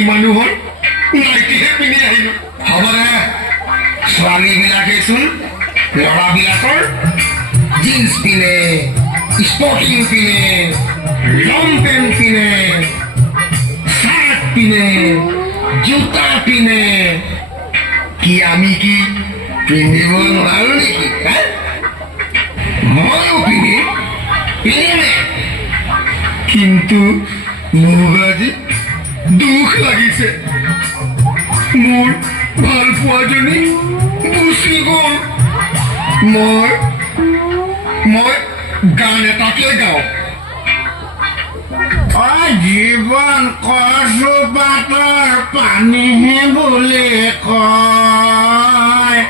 মাইকী মানুহৰ নাইটিহে পিন্ধি আহিলো। হ'ব দে, ছোৱালীবিলাকেচোন ল'ৰাবিলাকৰ জিন্স পিন্ধে, স্পৰ্টিং পিন্ধে, লং পেণ্ট পিন্ধে, চাৰ্ট পিন্ধে, জোতা পিন্ধে। কি আমি কি পিন্ধিব নোৱাৰো নেকি? ময়ো পিন্ধিম, কিন্তু মোৰ আজি দুখ লাগিছে। মোৰ ভাল পোৱাজনী গুচি গ'ল। মই গান এটাকে গাওঁ। জীৱন কচু পাতৰ পানীহে বুলি কয়,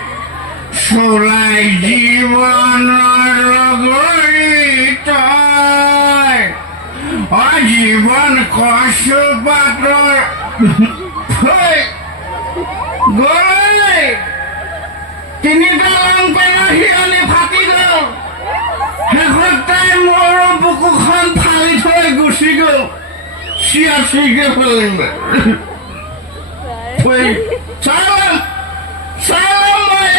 চলাই জীৱনৰ লগৰী তই। জীৱন কচু পাতৰ গৈ তিনিটা লং পেনৰ শিৰণি ফাটি গ'ল। শেষত তাই মোৰ বুকুখন ফালি থৈ গুচি গ'ল। চিয়াচিকে ফেলিলে। মই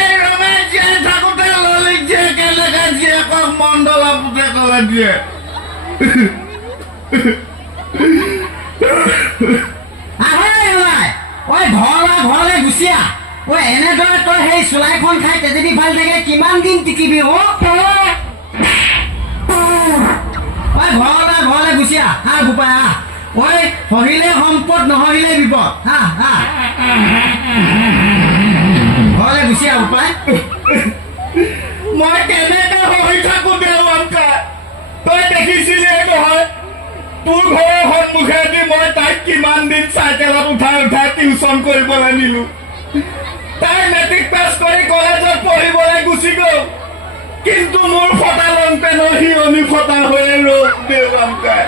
এই ৰঙে জীয়াই থাকোঁতে ললিত জীয়ে কেনেকে জীয়েকক মণ্ডলা পুতেকলে দিয়ে। ঘৰলৈ গুচি আহ। এনেদৰে তই সেই চুলাইখন খাই তেজেদি ভাল থাকে কিমান দিন টিকিবি? ঘৰলৈ গুচি আহ। গোপাই আহ। সহিলে সম্পদ, নহহিলে বিপদ। ঘৰলৈ গুচি আহ গোপাই। মই কেনেকে সহি থাকো দেৱাংকা? তই দেখিছিলি নহয়, তোৰ ঘৰৰ সন্মুখেদি মই তাইক কিমান দিন চাইকেলত উঠাই টিউচন কৰিবলৈ নিলো। তাই মেট্ৰিক পাছ কৰি কলেজত পঢ়িবলৈ গুচি গ'ল, কিন্তু মোৰ ফটা লং পেনৰ শিৰণি ফটা হৈয়ে ৰ'ল দেৱাংকাই।